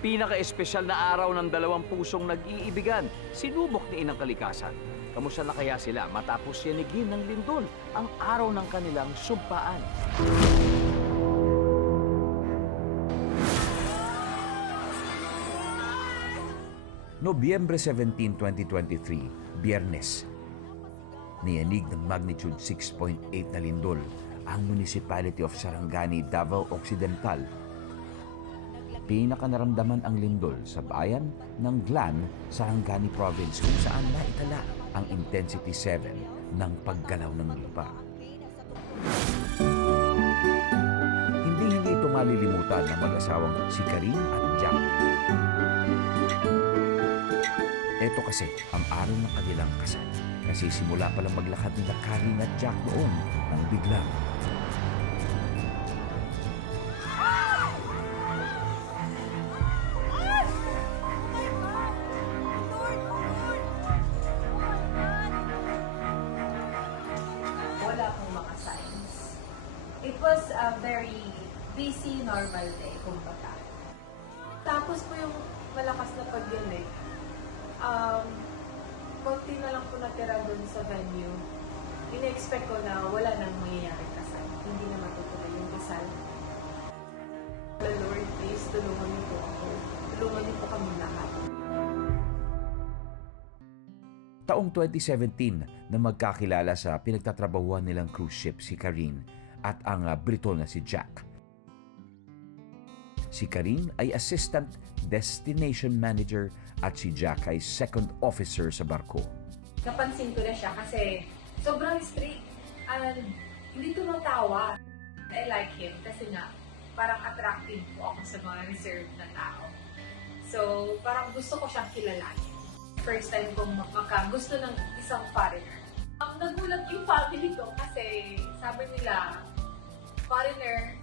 Pinaka-espesyal na araw ng dalawang pusong nag-iibigan, sinubok ni Inang Kalikasan. Kamusta na kaya sila matapos yanigin ng lindol ang araw ng kanilang sumpaan? Nobyembre 17, 2023, Biyernes. Niyanig ng magnitude 6.8 na lindol ang Municipality of Sarangani, Davao Occidental. Pinakanaramdaman ang lindol sa bayan ng Glan, Sarangani Province kung saan naitala ang intensity 7 ng paggalaw ng lupa. Hindi ito malilimutan ng mag-asawang si Karin at Jack. Ito kasi ang araw ng kanilang kasal. Kasi simula palang maglakad nila Karin at Jack noon nang biglang wala akong mga signs. It was a very busy, normal day, kumbaga. Tapos po yung malakas na pagdinig, konti na lang po natira dun sa venue. Ina-expect ko na wala nang mangyayaring kasal. Hindi na matutuloy yung kasal. The Lord, please, tulungan niyo po ako. Tulungan niyo po kami lahat. taong 2017 na magkakilala sa pinagtatrabahuan nilang cruise ship si Karin at ang Britol na si Jack. Si Karin ay Assistant Destination Manager at si Jack ay Second Officer sa barko. Napansin ko na siya kasi sobrang strict and hindi tumatawa. I like him kasi nga parang attractive po ako sa mga reserved na tao. So parang gusto ko siyang kilalanin. First time kong makagusto ng isang foreigner. Nagulat yung family ko kasi sabi nila, foreigner,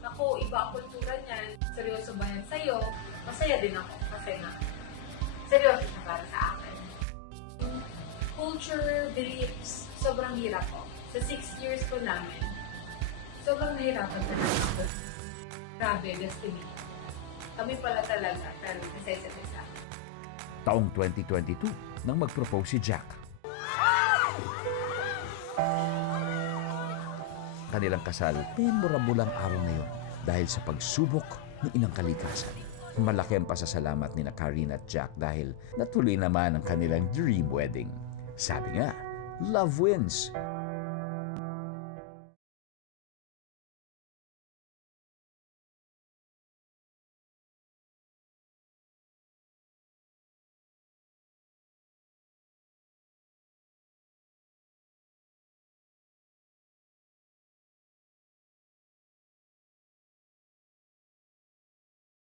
naku, iba ang kultura niyan, seryoso ba yan sa'yo? Masaya din ako kasi nga, seryoso siya para sa akin. Culture, beliefs, sobrang hirap ko. Sa 6 years ko namin, sobrang nahirapan talaga ako. Grabe, destiny. Kami pala talaga, pero kasi sa isa. Taong 2022 nang mag-propose si Jack. Kanilang kasal, memorable ang araw na yun dahil sa pagsubok ni Inang Kalikasan. Malaki ang pasasalamat ni Karin at Jack dahil natuloy naman ang kanilang dream wedding. Sabi nga, love wins.